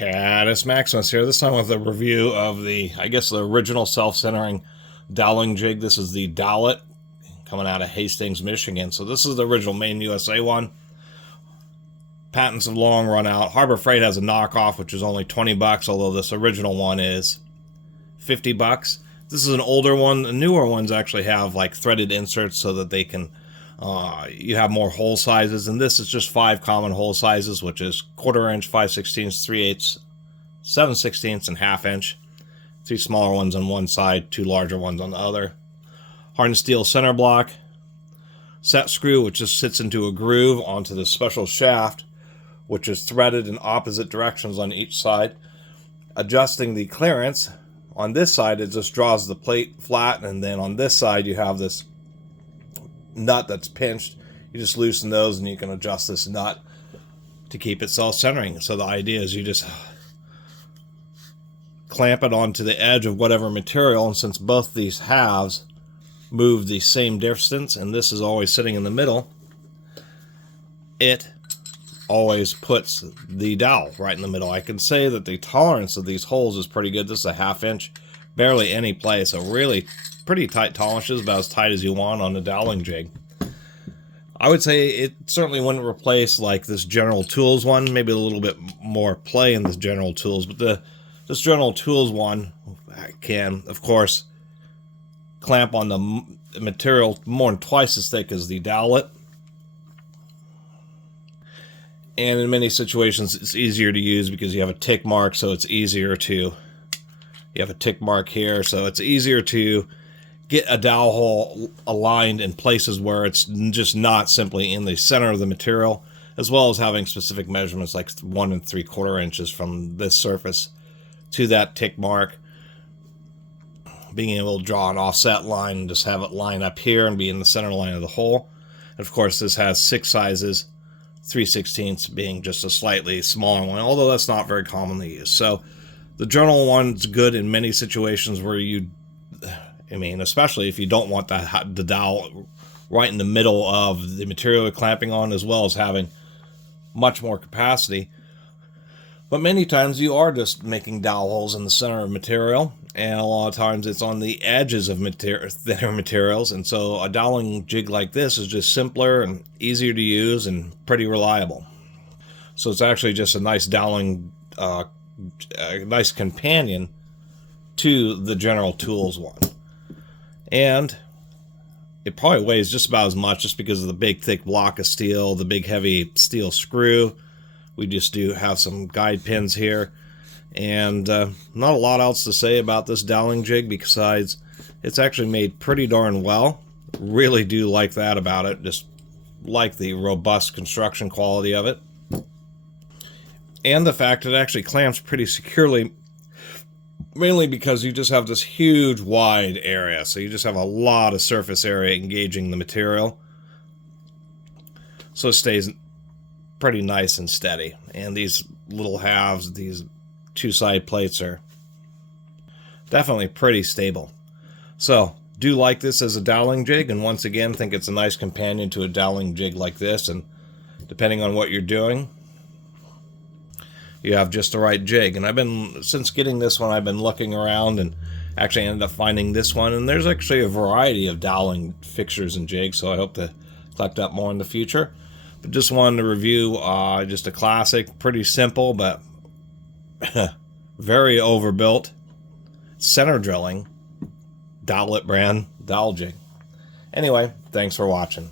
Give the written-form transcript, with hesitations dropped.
Catus Maximus here, this time with a review of the, I guess, the original self-centering doweling jig. This is the Dowel-It, coming out of Hastings, Michigan. So this is the original Made USA one. Patents have long run out. Harbor Freight has a knockoff, which is only 20 bucks, although this original one is 50 bucks. This is an older one. The newer ones actually have like threaded inserts so that they can you have more hole sizes, and this is just 5 common hole sizes, which is 1/4 inch, 5/16, 3/8, 7/16, and 1/2 inch. 3 smaller ones on one side, 2 larger ones on the other. Hardened steel center block, set screw, which just sits into a groove onto the special shaft, which is threaded in opposite directions on each side. Adjusting the clearance, on this side it just draws the plate flat, and then on this side you have this nut that's pinched. You just loosen those and you can adjust this nut to keep it self-centering. So the idea is you just clamp it onto the edge of whatever material, and since both these halves move the same distance and this is always sitting in the middle, it always puts the dowel right in the middle. I can say that the tolerance of these holes is pretty good. This is a 1/2 inch, barely any play, so really pretty tight tolerances, about as tight as you want on a doweling jig. I would say it certainly wouldn't replace like this General Tools one, maybe a little bit more play in this General Tools, but this General Tools one can, of course, clamp on the material more than twice as thick as the Dowel-It. And in many situations it's easier to use because you have a tick mark, so it's easier to, you have a tick mark here, so it's easier to get a dowel hole aligned in places where it's just not simply in the center of the material, as well as having specific measurements like 1 3/4 inches from this surface to that tick mark. Being able to draw an offset line and just have it line up here and be in the center line of the hole. And of course this has 6 sizes, 3/16 being just a slightly smaller one, although that's not very commonly used. So the General one's good in many situations where especially if you don't want the dowel right in the middle of the material you're clamping on, as well as having much more capacity. But many times you are just making dowel holes in the center of material, and a lot of times it's on the edges of thinner materials, and so a doweling jig like this is just simpler and easier to use and pretty reliable. So it's actually just a nice doweling, a nice companion to the General Tools one. And it probably weighs just about as much, just because of the big thick block of steel, the big heavy steel screw. We just do have some guide pins here, and not a lot else to say about this doweling jig besides it's actually made pretty darn well. Really do like that about it, just like the robust construction quality of it, and the fact it actually clamps pretty securely, mainly because you just have this huge wide area, so you just have a lot of surface area engaging the material, so it stays pretty nice and steady. And these little halves, these 2 side plates, are definitely pretty stable. So do like this as a doweling jig, and once again think it's a nice companion to a doweling jig like this, and depending on what you're doing, you have just the right jig. And since getting this one, I've been looking around and actually ended up finding this one, and there's actually a variety of doweling fixtures and jigs, so I hope to collect up more in the future. But just wanted to review just a classic, pretty simple but very overbuilt center drilling Dowel-It brand dowel jig. Anyway, thanks for watching.